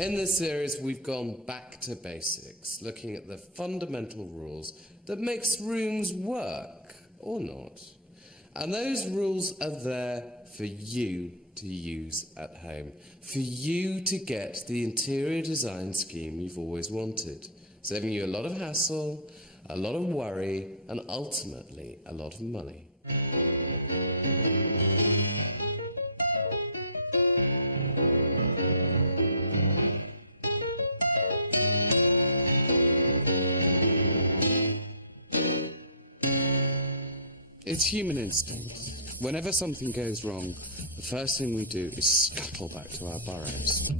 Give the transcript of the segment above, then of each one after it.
In this series, we've gone back to basics, looking at the fundamental rules that makes rooms work, or not. And those rules are there for you to use at home, for you to get the interior design scheme you've always wanted, saving you a lot of hassle, a lot of worry, and ultimately a lot of money. It's human instinct. Whenever something goes wrong, the first thing we do is scuttle back to our burrows.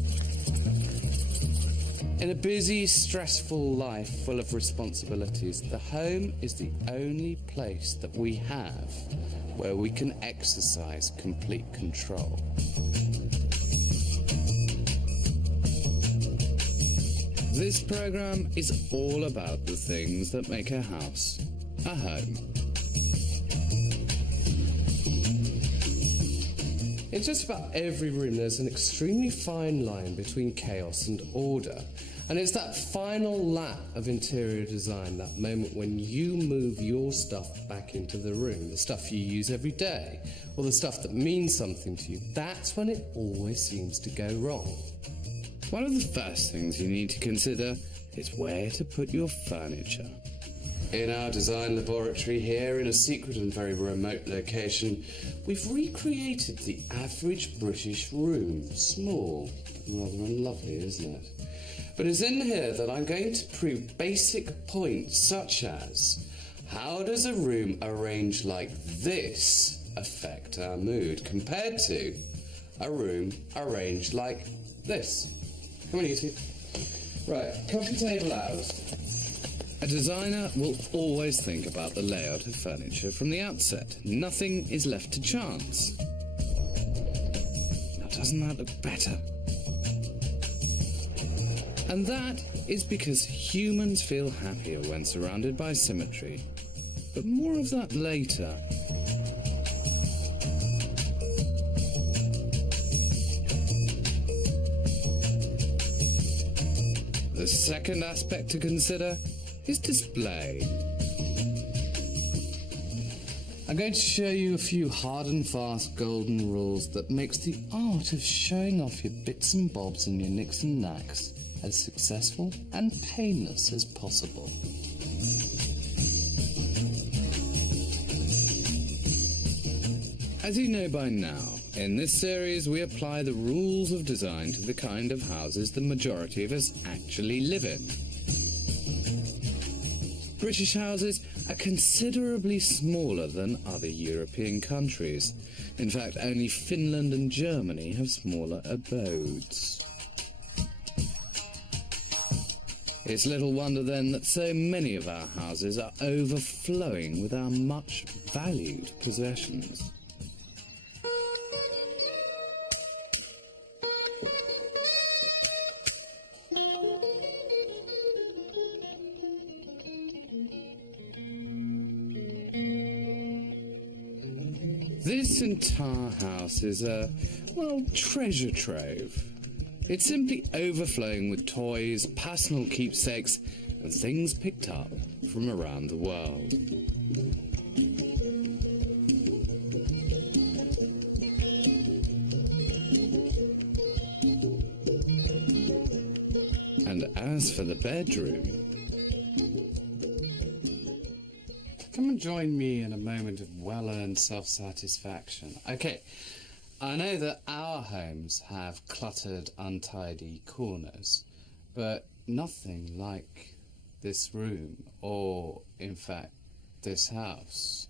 In a busy, stressful life full of responsibilities, the home is the only place that we have where we can exercise complete control. This program is all about the things that make a house a home. In just about every room, there's an extremely fine line between chaos and order. And it's that final lap of interior design, that moment when you move your stuff back into the room, the stuff you use every day, or the stuff that means something to you, that's when it always seems to go wrong. One of the first things you need to consider is where to put your furniture. In our design laboratory here, in a secret and very remote location, we've recreated the average British room. Small and rather unlovely, isn't it? But it's in here that I'm going to prove basic points such as, how does a room arranged like this affect our mood compared to a room arranged like this? Come on, you two. Right, coffee table out. A designer will always think about the layout of furniture from the outset. Nothing is left to chance. Now, doesn't that look better? And that is because humans feel happier when surrounded by symmetry. But more of that later. The second aspect to consider is display. I'm going to show you a few hard and fast golden rules that makes the art of showing off your bits and bobs and your nicks and knacks as successful and painless as possible. As you know by now, in this series we apply the rules of design to the kind of houses the majority of us actually live in. British houses are considerably smaller than other European countries. In fact, only Finland and Germany have smaller abodes. It's little wonder then that so many of our houses are overflowing with our much valued possessions. This entire house is a, well, treasure trove. It's simply overflowing with toys, personal keepsakes, and things picked up from around the world. And as for the bedroom, come and join me in a moment of well-earned self-satisfaction. Okay, I know that our homes have cluttered, untidy corners, but nothing like this room, or, in fact, this house.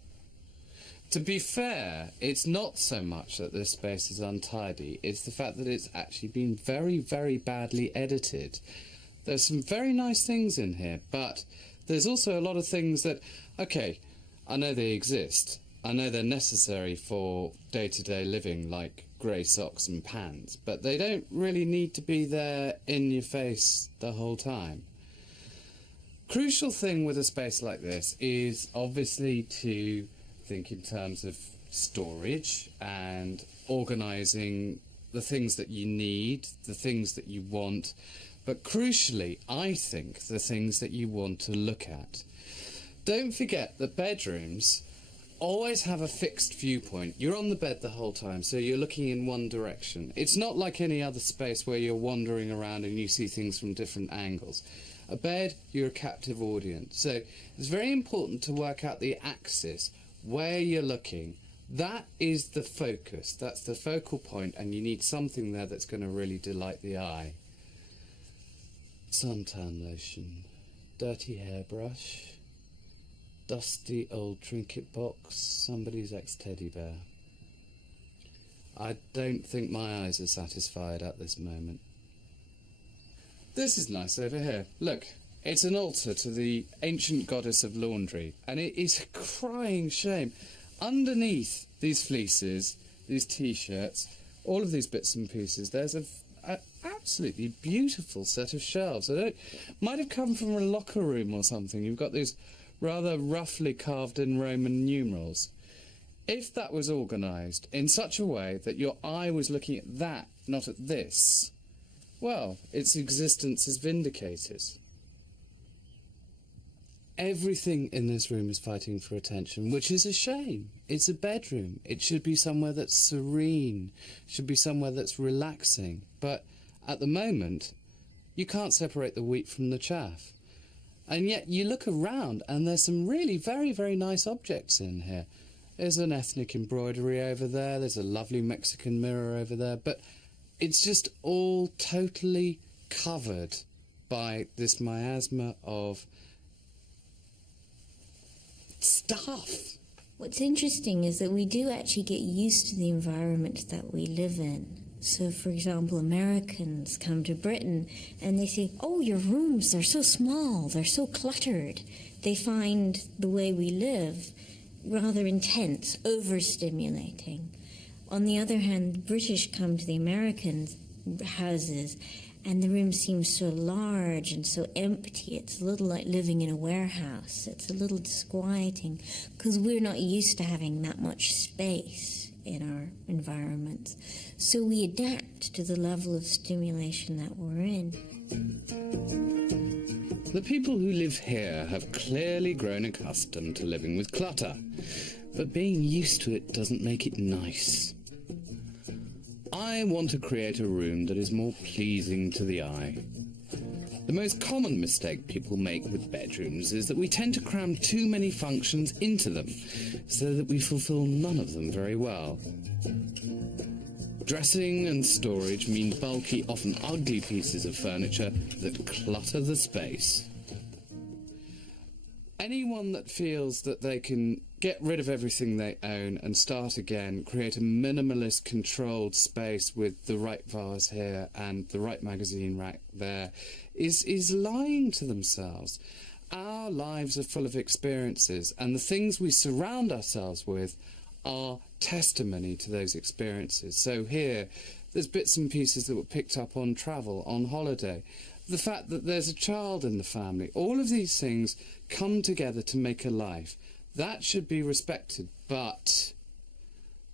To be fair, it's not so much that this space is untidy, it's the fact that it's actually been very, very badly edited. There's some very nice things in here, but there's also a lot of things that, okay, I know they exist. I know they're necessary for day-to-day living, like grey socks and pants, but they don't really need to be there in your face the whole time. Crucial thing with a space like this is obviously to think in terms of storage and organising the things that you need, the things that you want, but crucially, I think, the things that you want to look at. Don't forget that bedrooms always have a fixed viewpoint. You're on the bed the whole time, so you're looking in one direction. It's not like any other space where you're wandering around and you see things from different angles. A bed, you're a captive audience. So it's very important to work out the axis, where you're looking. That is the focus, that's the focal point, and you need something there that's going to really delight the eye. Suntan lotion, dirty hairbrush, dusty old trinket box, somebody's ex-teddy bear. I don't think my eyes are satisfied at this moment. This is nice over here. Look, it's an altar to the ancient goddess of laundry, and it is a crying shame. Underneath these fleeces, these t-shirts, all of these bits and pieces, there's an absolutely beautiful set of shelves. Might have come from a locker room or something. You've got these rather roughly carved in Roman numerals. If that was organised in such a way that your eye was looking at that, not at this, well, its existence is vindicated. Everything in this room is fighting for attention, which is a shame. It's a bedroom. It should be somewhere that's serene, should be somewhere that's relaxing. But at the moment, you can't separate the wheat from the chaff. And yet you look around and there's some really very, very nice objects in here. There's an ethnic embroidery over there, there's a lovely Mexican mirror over there, but it's just all totally covered by this miasma of stuff. What's interesting is that we do actually get used to the environment that we live in. So, for example, Americans come to Britain and they say, oh, your rooms, they're so small, they're so cluttered. They find the way we live rather intense, overstimulating. On the other hand, the British come to the American houses and the room seems so large and so empty. It's a little like living in a warehouse. It's a little disquieting because we're not used to having that much space in our environments. So we adapt to the level of stimulation that we're in. The people who live here have clearly grown accustomed to living with clutter, but being used to it doesn't make it nice. I want to create a room that is more pleasing to the eye. The most common mistake people make with bedrooms is that we tend to cram too many functions into them, so that we fulfill none of them very well. Dressing and storage mean bulky, often ugly pieces of furniture that clutter the space. Anyone that feels that they can get rid of everything they own and start again, create a minimalist, controlled space with the right vase here and the right magazine rack there, is lying to themselves. Our lives are full of experiences, and the things we surround ourselves with are testimony to those experiences. So here, there's bits and pieces that were picked up on travel, on holiday. The fact that there's a child in the family, all of these things come together to make a life. That should be respected, but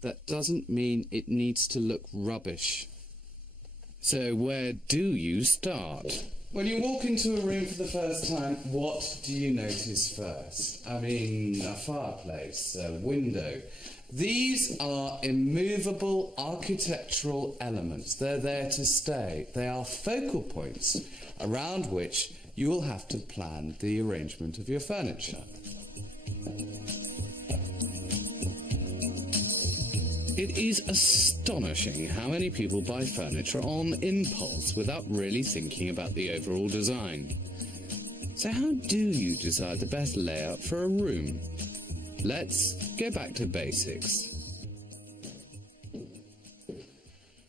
that doesn't mean it needs to look rubbish. So where do you start? When you walk into a room for the first time, what do you notice first? I mean, a fireplace, a window. These are immovable architectural elements. They're there to stay. They are focal points around which you will have to plan the arrangement of your furniture. It is astonishing how many people buy furniture on impulse without really thinking about the overall design. So how do you decide the best layout for a room? Let's go back to basics.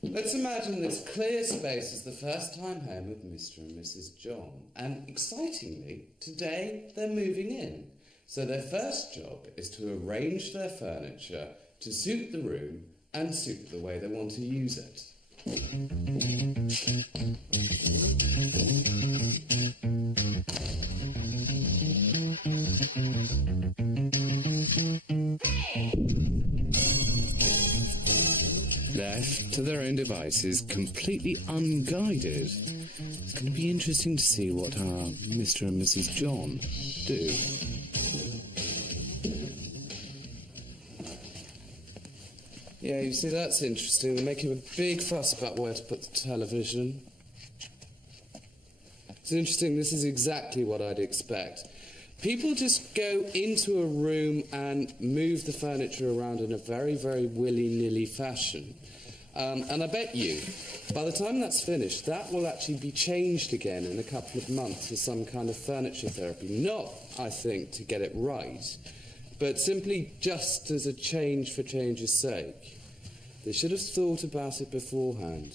Let's imagine this clear space as the first time home of Mr. and Mrs. John. And excitingly, today they're moving in. So their first job is to arrange their furniture to suit the room and suit the way they want to use it. Left, to their own devices, completely unguided. It's going to be interesting to see what our Mr. and Mrs. John do. Yeah, you see, that's interesting. They're making a big fuss about where to put the television. It's interesting, this is exactly what I'd expect. People just go into a room and move the furniture around in a very, very willy-nilly fashion. And I bet you, by the time that's finished, that will actually be changed again in a couple of months for some kind of furniture therapy. Not, I think, to get it right, but simply just as a change for change's sake. They should have thought about it beforehand.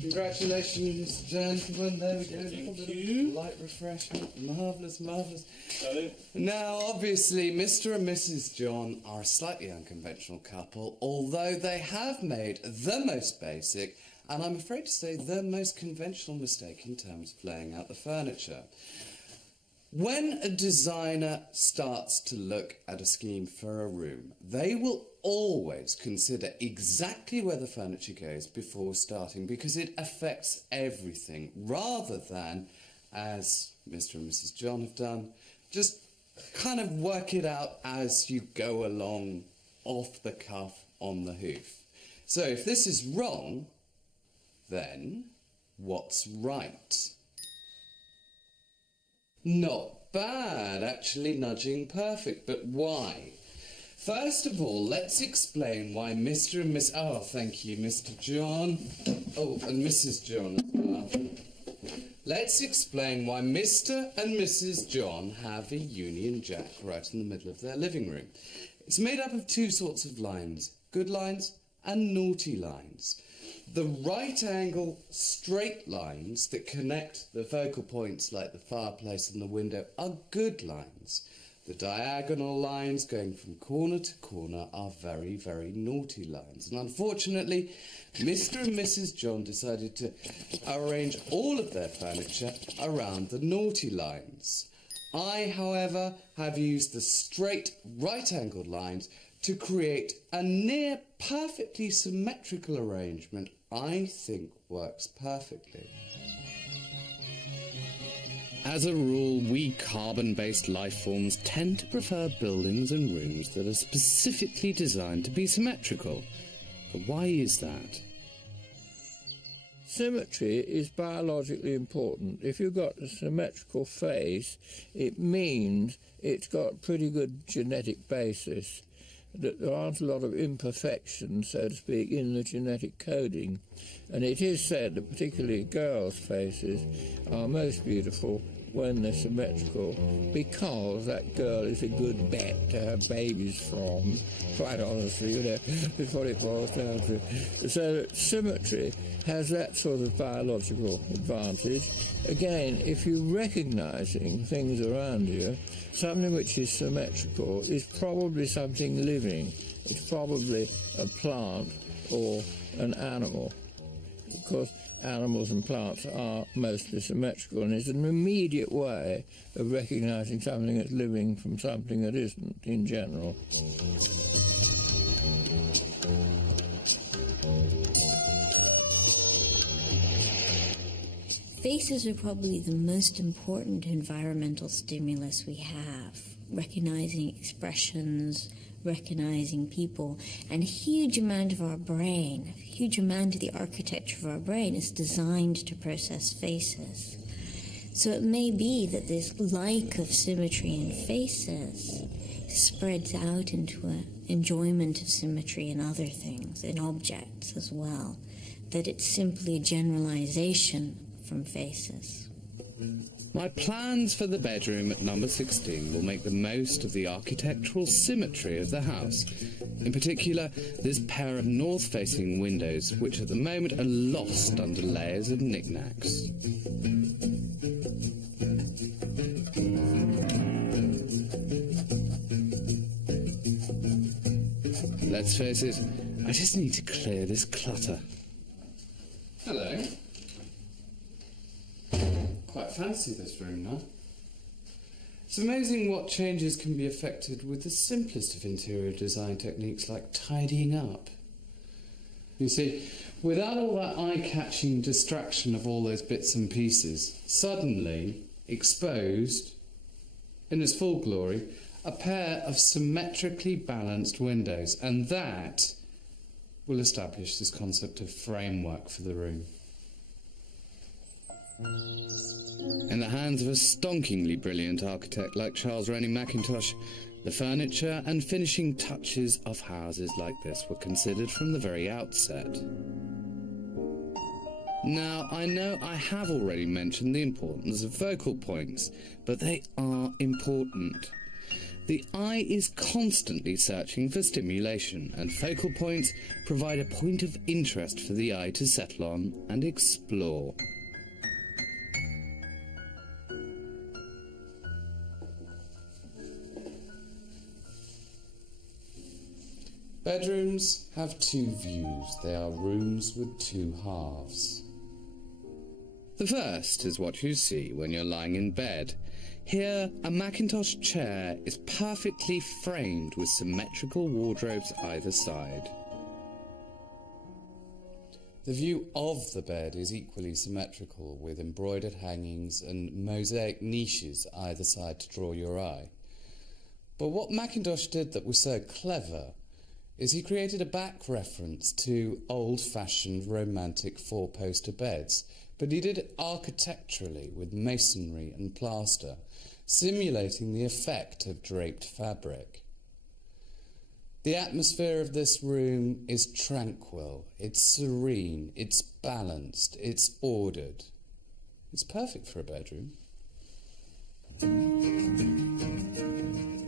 Congratulations, gentlemen. There we go. Thank you. Light refreshment. Marvellous, marvellous. Now, obviously, Mr. and Mrs. John are a slightly unconventional couple, although they have made the most basic, and I'm afraid to say the most conventional mistake in terms of laying out the furniture. When a designer starts to look at a scheme for a room, they will always consider exactly where the furniture goes before starting, because it affects everything, rather than, as Mr. and Mrs. John have done, just kind of work it out as you go along, off the cuff, on the hoof. So if this is wrong, then what's right? Not bad, actually nudging perfect, but why? First of all, let's explain why Mr. and Miss... Oh, thank you, Mr. John. Oh, and Mrs. John as well. Let's explain why Mr. and Mrs. John have a Union Jack right in the middle of their living room. It's made up of two sorts of lines, good lines and naughty lines. The right angle straight lines that connect the focal points like the fireplace and the window are good lines. The diagonal lines going from corner to corner are very, very naughty lines. And unfortunately, Mr. and Mrs. John decided to arrange all of their furniture around the naughty lines. I, however, have used the straight right-angled lines to create a near perfectly symmetrical arrangement I think works perfectly. As a rule, we carbon-based life forms tend to prefer buildings and rooms that are specifically designed to be symmetrical. But why is that? Symmetry is biologically important. If you've got a symmetrical face, it means it's got a pretty good genetic basis, that there aren't a lot of imperfections, so to speak, in the genetic coding. And it is said that particularly girls' faces are most beautiful when they're symmetrical, because that girl is a good bet to have babies from, quite honestly, you know, is what it boils down to. So symmetry has that sort of biological advantage. Again, if you're recognising things around you, something which is symmetrical is probably something living. It's probably a plant or an animal, because animals and plants are mostly symmetrical, and it's an immediate way of recognising something that's living from something that isn't in general. Faces are probably the most important environmental stimulus we have. Recognizing expressions, recognizing people, and a huge amount of our brain, a huge amount of the architecture of our brain is designed to process faces. So it may be that this like of symmetry in faces spreads out into an enjoyment of symmetry in other things, in objects as well, that it's simply a generalization from faces. My plans for the bedroom at number 16 will make the most of the architectural symmetry of the house. In particular, this pair of north-facing windows, which at the moment are lost under layers of knickknacks. Let's face it, I just need to clear this clutter. Hello. fancy this room now. It's amazing what changes can be effected with the simplest of interior design techniques like tidying up. You see, without all that eye-catching distraction of all those bits and pieces, suddenly exposed, in its full glory, a pair of symmetrically balanced windows, and that will establish this concept of framework for the room. In the hands of a stonkingly brilliant architect like Charles Rennie Mackintosh, the furniture and finishing touches of houses like this were considered from the very outset. Now, I know I have already mentioned the importance of focal points, but they are important. The eye is constantly searching for stimulation, and focal points provide a point of interest for the eye to settle on and explore. Bedrooms have two views. They are rooms with two halves. The first is what you see when you're lying in bed. Here, a Mackintosh chair is perfectly framed with symmetrical wardrobes either side. The view of the bed is equally symmetrical, with embroidered hangings and mosaic niches either side to draw your eye. But what Mackintosh did that was so clever is he created a back reference to old-fashioned romantic four-poster beds, but he did it architecturally with masonry and plaster, simulating the effect of draped fabric. The atmosphere of this room is tranquil, it's serene, it's balanced, it's ordered. It's perfect for a bedroom.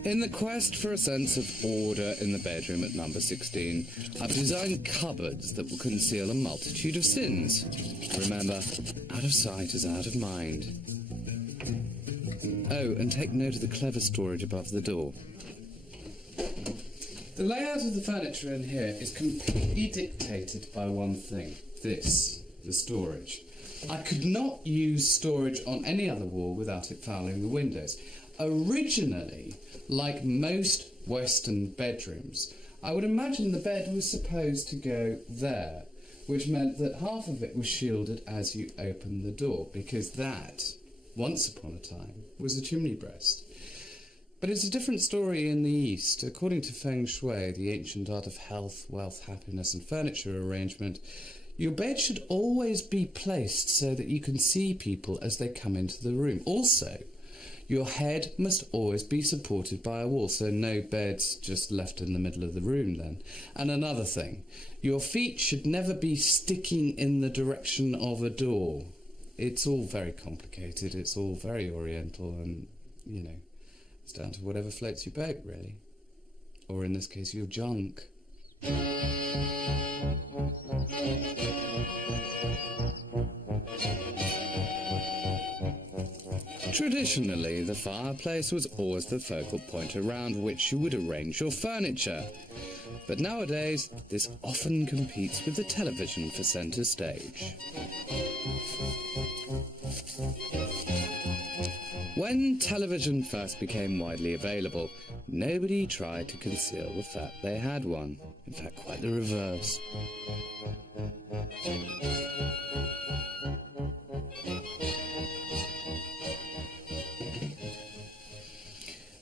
In the quest for a sense of order in the bedroom at number 16, I've designed cupboards that will conceal a multitude of sins. Remember, out of sight is out of mind. Oh, and take note of the clever storage above the door. The layout of the furniture in here is completely dictated by one thing. This, the storage. I could not use storage on any other wall without it fouling the windows. Originally, like most Western bedrooms, I would imagine the bed was supposed to go there, which meant that half of it was shielded as you opened the door, because that, once upon a time, was a chimney breast. But it's a different story in the East. According to Feng Shui, the ancient art of health, wealth, happiness and furniture arrangement, your bed should always be placed so that you can see people as they come into the room. Also, your head must always be supported by a wall, so no bed's just left in the middle of the room then. And another thing, your feet should never be sticking in the direction of a door. It's all very complicated, it's all very oriental, and, you know, it's down to whatever floats your boat, really. Or in this case, your junk. Traditionally, the fireplace was always the focal point around which you would arrange your furniture. But nowadays, this often competes with the television for centre stage. When television first became widely available, nobody tried to conceal the fact they had one. In fact, quite the reverse.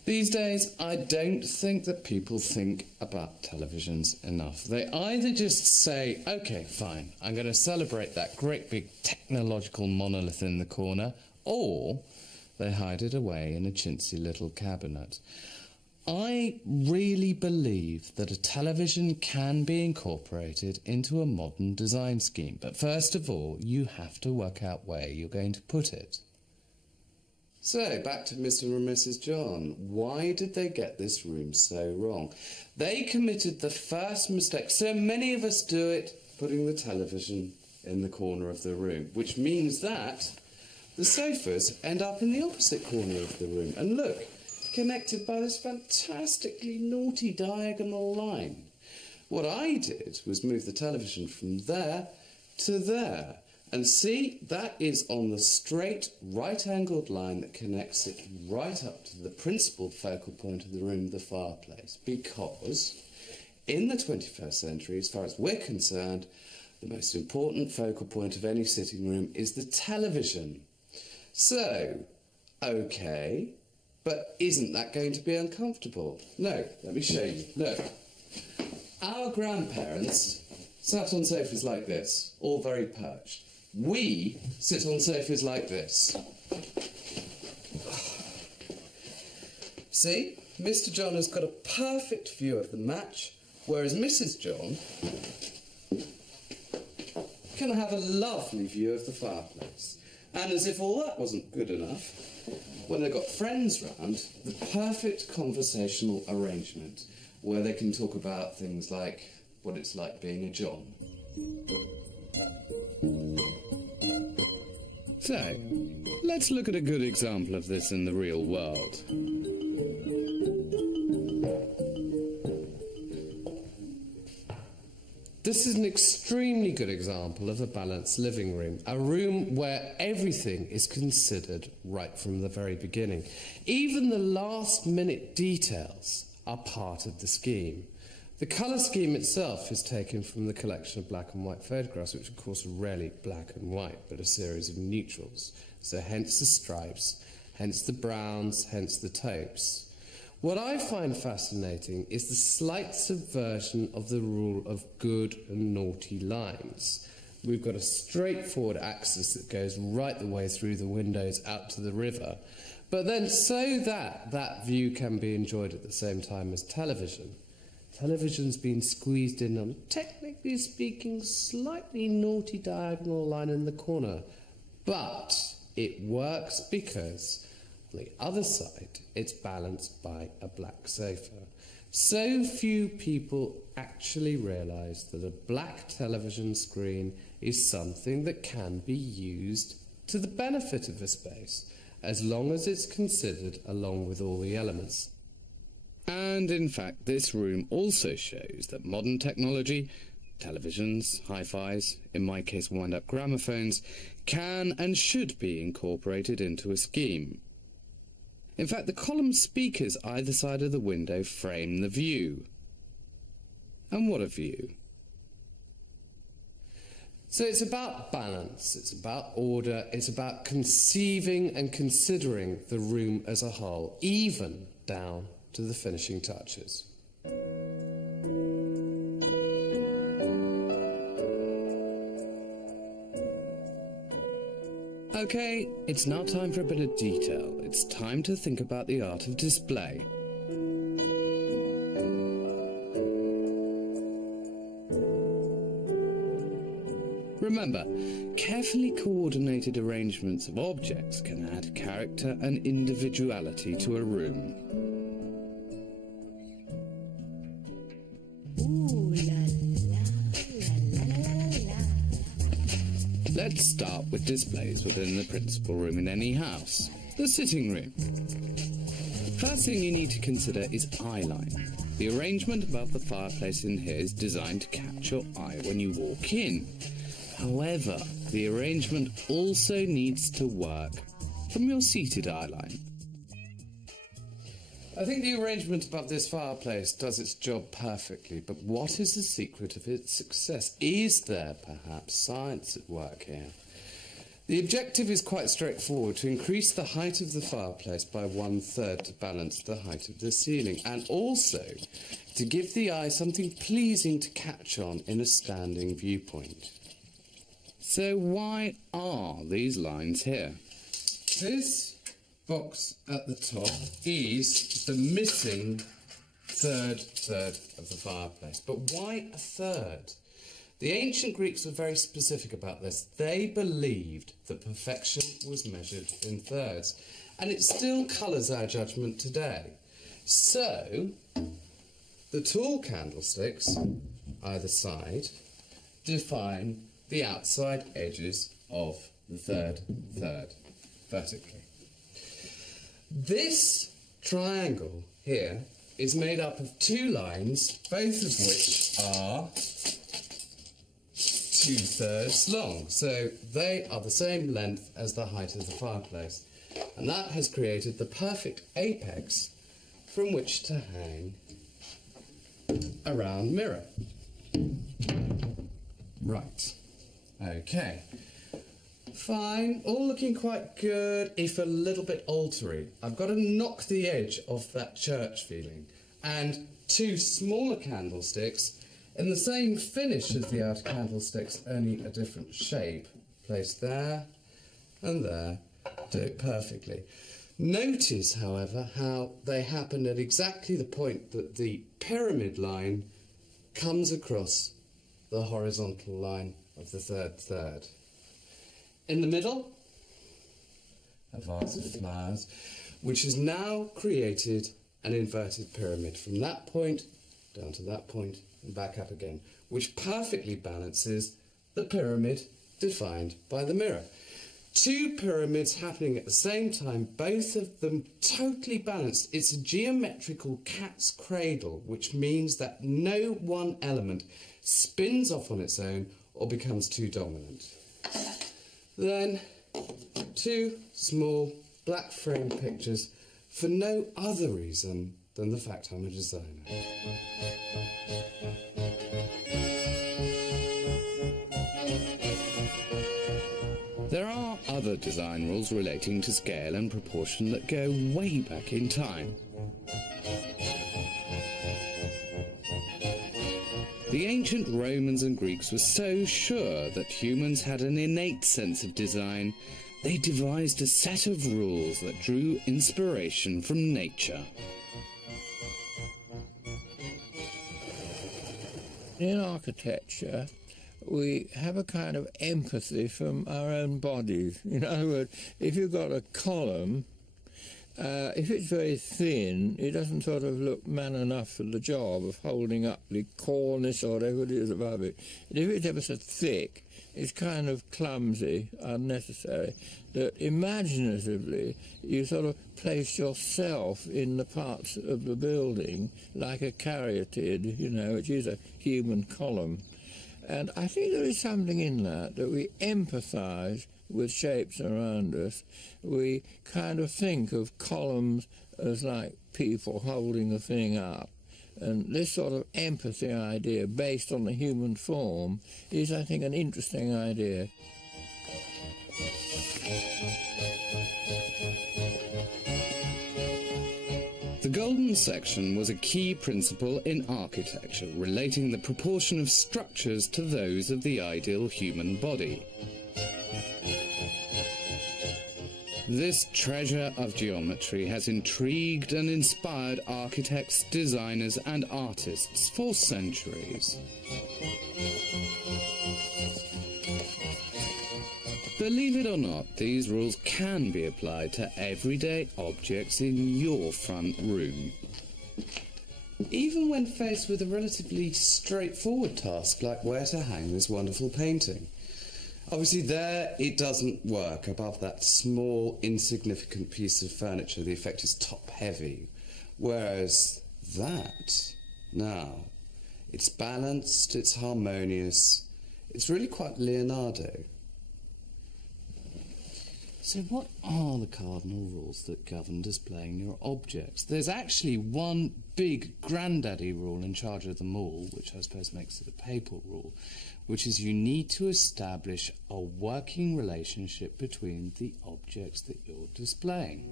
These days, I don't think that people think about televisions enough. They either just say, OK, fine, I'm going to celebrate that great big technological monolith in the corner, or they hide it away in a chintzy little cabinet. I really believe that a television can be incorporated into a modern design scheme, but first of all, you have to work out where you're going to put it. So, back to Mr. and Mrs. John. Why did they get this room so wrong? They committed the first mistake. So many of us do it, putting the television in the corner of the room, which means that the sofas end up in the opposite corner of the room. And look, connected by this fantastically naughty diagonal line. What I did was move the television from there to there. And see, that is on the straight right-angled line that connects it right up to the principal focal point of the room, the fireplace. Because in the 21st century, as far as we're concerned, the most important focal point of any sitting room is the television. So, okay, but isn't that going to be uncomfortable? No, let me show you. Look, our grandparents sat on sofas like this, all very perched. We sit on sofas like this. See, Mr. John has got a perfect view of the match, whereas Mrs. John can have a lovely view of the fireplace. And as if all that wasn't good enough, when they've got friends round, the perfect conversational arrangement where they can talk about things like what it's like being a John. So, let's look at a good example of this in the real world. This is an extremely good example of a balanced living room, a room where everything is considered right from the very beginning. Even the last-minute details are part of the scheme. The colour scheme itself is taken from the collection of black and white photographs, which of course are rarely black and white, but a series of neutrals. So hence the stripes, hence the browns, hence the taupes. What I find fascinating is the slight subversion of the rule of good and naughty lines. We've got a straightforward axis that goes right the way through the windows out to the river, but then so that that view can be enjoyed at the same time as television. Television's been squeezed in on, technically speaking, slightly naughty diagonal line in the corner, but it works because on the other side it's balanced by a black sofa. So few people actually realise that a black television screen is something that can be used to the benefit of a space, as long as it's considered along with all the elements. And in fact, this room also shows that modern technology, televisions, hi-fis, in my case wind-up gramophones, can and should be incorporated into a scheme. In fact, the column speakers either side of the window frame the view. And what a view. So it's about balance, it's about order, it's about conceiving and considering the room as a whole, even down to the finishing touches. Okay, it's now time for a bit of detail. It's time to think about the art of display. Remember, carefully coordinated arrangements of objects can add character and individuality to a room. Let's start with displays within the principal room in any house, the sitting room. First thing you need to consider is eye line. The arrangement above the fireplace in here is designed to catch your eye when you walk in. However, the arrangement also needs to work from your seated eye line. I think the arrangement above this fireplace does its job perfectly, but what is the secret of its success? Is there perhaps science at work here? The objective is quite straightforward: to increase the height of the fireplace by 1/3 to balance the height of the ceiling, and also to give the eye something pleasing to catch on in a standing viewpoint. So why are these lines here? This box at the top is the missing third of the fireplace. But why a third? The ancient Greeks were very specific about this. They believed that perfection was measured in thirds, and it still colours our judgment today. So, the tall candlesticks, either side, define the outside edges of the third vertically. This triangle here is made up of two lines, both of which are 2/3 long, so they are the same length as the height of the fireplace. And that has created the perfect apex from which to hang a round mirror. Right. Okay. Fine. All looking quite good, if a little bit altery. I've got to knock the edge off that church feeling. And 2 smaller candlesticks in the same finish as the outer candlesticks, only a different shape. Placed there and there. Do it perfectly. Notice, however, how they happen at exactly the point that the pyramid line comes across the horizontal line of the third. In the middle, a vase of flowers, which has now created an inverted pyramid from that point down to that point and back up again, which perfectly balances the pyramid defined by the mirror. 2 pyramids happening at the same time, both of them totally balanced. It's a geometrical cat's cradle, which means that no one element spins off on its own or becomes too dominant. Then 2 small black frame pictures for no other reason than the fact I'm a designer. There are other design rules relating to scale and proportion that go way back in time. The ancient Romans and Greeks were so sure that humans had an innate sense of design, they devised a set of rules that drew inspiration from nature. In architecture, we have a kind of empathy from our own bodies. In other words, if you've got a column, if it's very thin, it doesn't sort of look man enough for the job of holding up the cornice or whatever it is above it. And if it's ever so thick, it's kind of clumsy, unnecessary, that imaginatively you sort of place yourself in the parts of the building like a caryatid, which is a human column. And I think there is something in that we empathise with shapes around us. We kind of think of columns as like people holding the thing up. And this sort of empathy idea based on the human form is, I think, an interesting idea. The golden section was a key principle in architecture, relating the proportion of structures to those of the ideal human body. This treasure of geometry has intrigued and inspired architects, designers, and artists for centuries. Believe it or not, these rules can be applied to everyday objects in your front room. Even when faced with a relatively straightforward task like where to hang this wonderful painting. Obviously there it doesn't work. Above that small, insignificant piece of furniture, the effect is top-heavy. Whereas that, now, it's balanced, it's harmonious, it's really quite Leonardo. So what are the cardinal rules that govern displaying your objects? There's actually one big granddaddy rule in charge of them all, which I suppose makes it a papal rule, which is you need to establish a working relationship between the objects that you're displaying.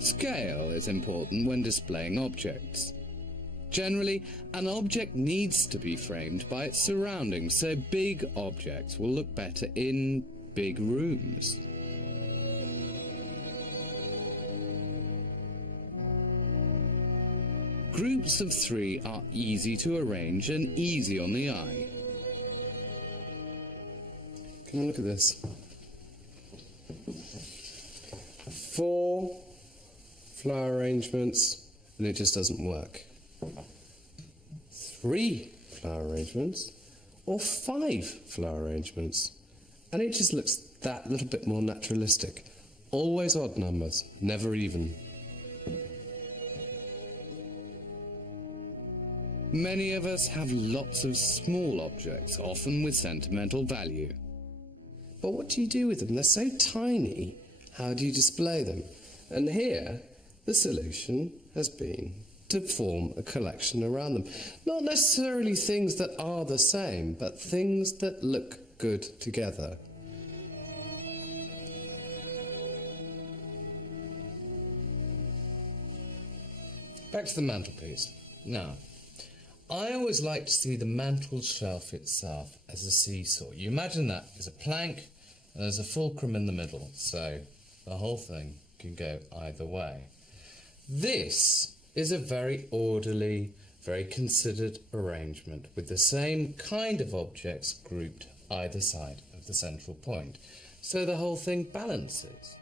Scale is important when displaying objects. Generally, an object needs to be framed by its surroundings, so big objects will look better in big rooms. Groups of 3 are easy to arrange and easy on the eye. Can I look at this? 4 flower arrangements, and it just doesn't work. 3 flower arrangements, or 5 flower arrangements, and it just looks that little bit more naturalistic. Always odd numbers, never even. Many of us have lots of small objects, often with sentimental value. But what do you do with them? They're so tiny. How do you display them? And here, the solution has been to form a collection around them. Not necessarily things that are the same, but things that look good together. Back to the mantelpiece. Now, I always like to see the mantel shelf itself as a seesaw. You imagine that as a plank, and there's a fulcrum in the middle, so the whole thing can go either way. This is a very orderly, very considered arrangement with the same kind of objects grouped either side of the central point, so the whole thing balances.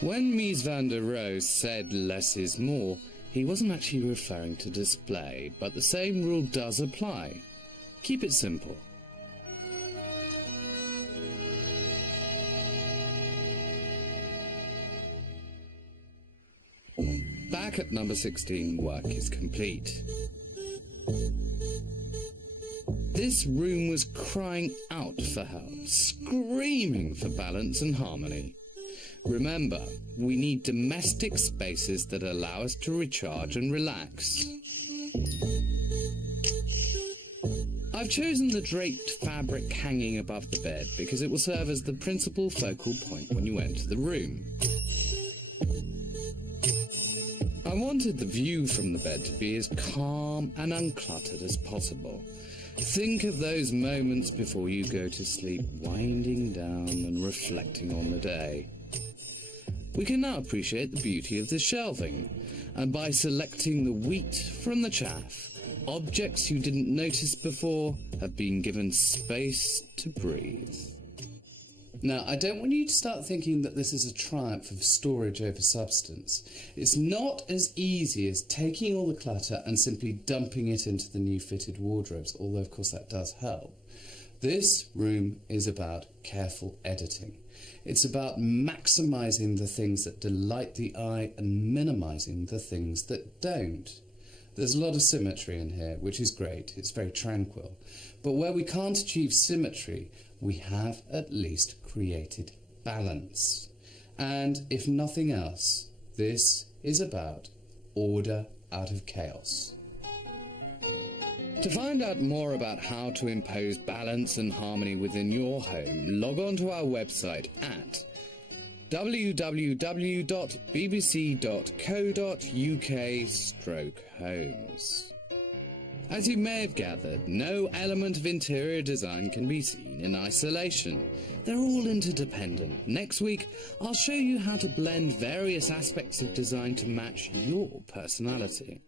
When Mies van der Rohe said less is more, he wasn't actually referring to display, but the same rule does apply. Keep it simple. Back at number 16, work is complete. This room was crying out for help, screaming for balance and harmony. Remember, we need domestic spaces that allow us to recharge and relax. I've chosen the draped fabric hanging above the bed because it will serve as the principal focal point when you enter the room. I wanted the view from the bed to be as calm and uncluttered as possible. Think of those moments before you go to sleep, winding down and reflecting on the day. We can now appreciate the beauty of the shelving, and by selecting the wheat from the chaff, objects you didn't notice before have been given space to breathe. Now, I don't want you to start thinking that this is a triumph of storage over substance. It's not as easy as taking all the clutter and simply dumping it into the new fitted wardrobes, although of course that does help. This room is about careful editing. It's about maximising the things that delight the eye and minimising the things that don't. There's a lot of symmetry in here, which is great. It's very tranquil. But where we can't achieve symmetry, we have at least created balance. And if nothing else, this is about order out of chaos. To find out more about how to impose balance and harmony within your home, log on to our website at www.bbc.co.uk/homes. As you may have gathered, no element of interior design can be seen in isolation. They're all interdependent. Next week, I'll show you how to blend various aspects of design to match your personality.